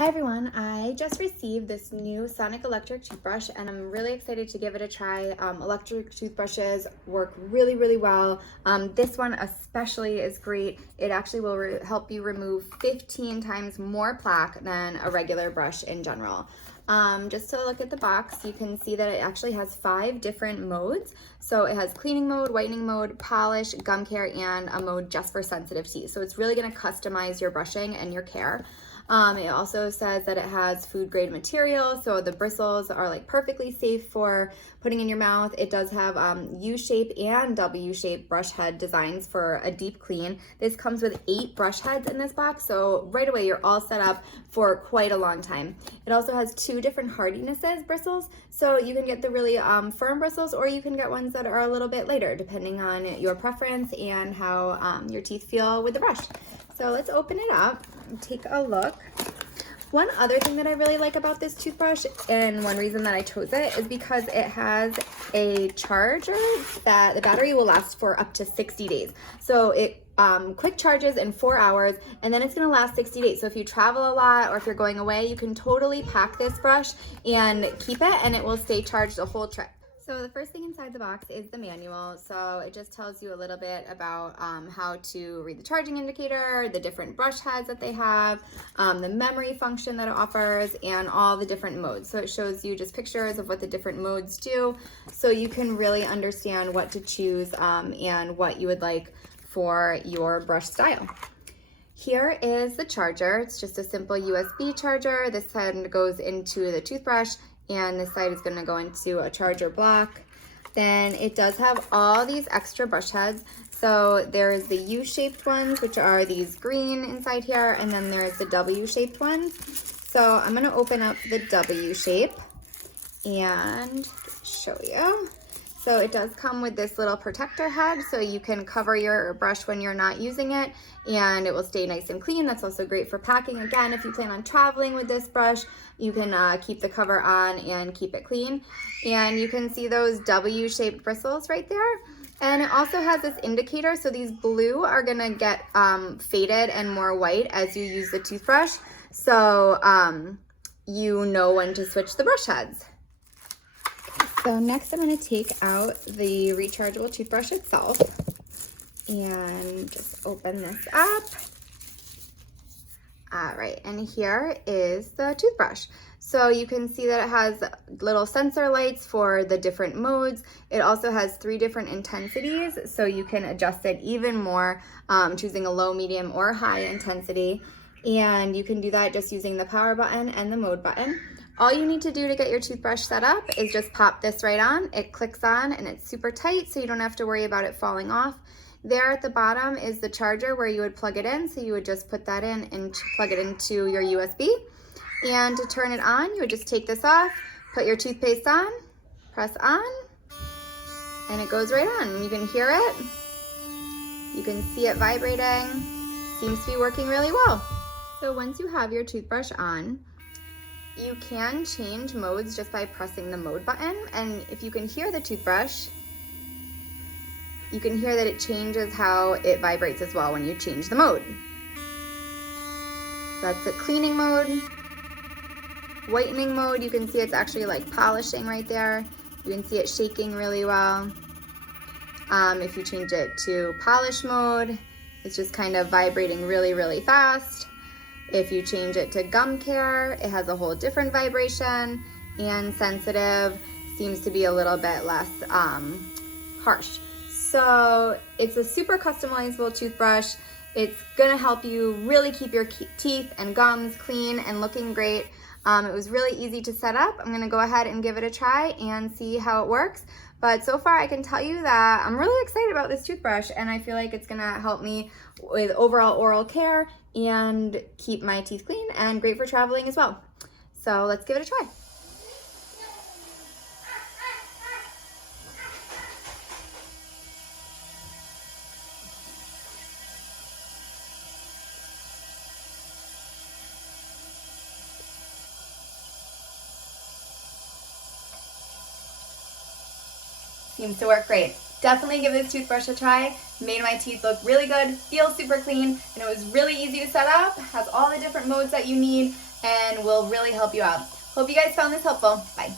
Hi everyone, I just received this new Sonic electric toothbrush and I'm really excited to give it a try. Electric toothbrushes work really well. This one especially is great. It actually will help you remove 15 times more plaque than a regular brush in general. Just to look at the box, you can see that it actually has 5 different modes. So it has cleaning mode, whitening mode, polish, gum care, and a mode just for sensitive teeth. So it's really going to customize your brushing and your care. It also says that it has food grade material, so the bristles are like perfectly safe for putting in your mouth. It does have U-shape and W-shape brush head designs for a deep clean. This comes with 8 brush heads in this box, so right away you're all set up for quite a long time. It also has 2 different hardinesses bristles, so you can get the really firm bristles or you can get ones that are a little bit lighter depending on your preference and how your teeth feel with the brush. So let's open it up and take a look. One other thing that I really like about this toothbrush, and one reason that I chose it, is because it has a charger that the battery will last for up to 60 days. So it quick charges in 4 hours, and then it's gonna last 60 days. So if you travel a lot or if you're going away, you can totally pack this brush and keep it, and it will stay charged the whole trip. So the first thing inside the box is the manual. So it just tells you a little bit about how to read the charging indicator, the different brush heads that they have, the memory function that it offers, and all the different modes. So it shows you just pictures of what the different modes do, so you can really understand what to choose and what you would like for your brush style. Here is the charger. It's just a simple USB charger. This side goes into the toothbrush, and this side is going to go into a charger block. Then it does have all these extra brush heads. So there's the U-shaped ones, which are these green inside here, and then there's the W-shaped ones. So I'm going to open up the W shape and show you. So it does come with this little protector head, so you can cover your brush when you're not using it, and it will stay nice and clean. That's also great for packing. Again, if you plan on traveling with this brush, you can keep the cover on and keep it clean. And you can see those W-shaped bristles right there. And it also has this indicator, so these blue are gonna get faded and more white as you use the toothbrush. So you know when to switch the brush heads. So next I'm going to take out the rechargeable toothbrush itself and just open this up. All right, and here is the toothbrush. So you can see that it has little sensor lights for the different modes. It also has 3 different intensities, so you can adjust it even more, choosing a low, medium, or high intensity. And you can do that just using the power button and the mode button. All you need to do to get your toothbrush set up is just pop this right on. It clicks on and it's super tight, so you don't have to worry about it falling off. There at the bottom is the charger where you would plug it in, so you would just put that in and plug it into your USB. And to turn it on, you would just take this off, put your toothpaste on, press on, and it goes right on. You can hear it, you can see it vibrating. Seems to be working really well. So once you have your toothbrush on, you can change modes just by pressing the mode button, and if you can hear the toothbrush, you can hear that it changes how it vibrates as well when you change the mode. So that's the cleaning mode. Whitening mode, you can see it's actually like polishing right there. You can see it shaking really well. If you change it to polish mode, it's just kind of vibrating really fast. If you change it to gum care, it has a whole different vibration, and sensitive seems to be a little bit less harsh. So it's a super customizable toothbrush. It's gonna help you really keep your teeth and gums clean and looking great. It was really easy to set up. I'm gonna go ahead and give it a try and see how it works. But so far I can tell you that I'm really excited about this toothbrush, and I feel like it's gonna help me with overall oral care and keep my teeth clean, and great for traveling as well. So let's give it a try. Seems to work great. Definitely give this toothbrush a try. Made my teeth look really good, feels super clean, and it was really easy to set up. Has all the different modes that you need. and will really help you out. Hope you guys found this helpful. Bye.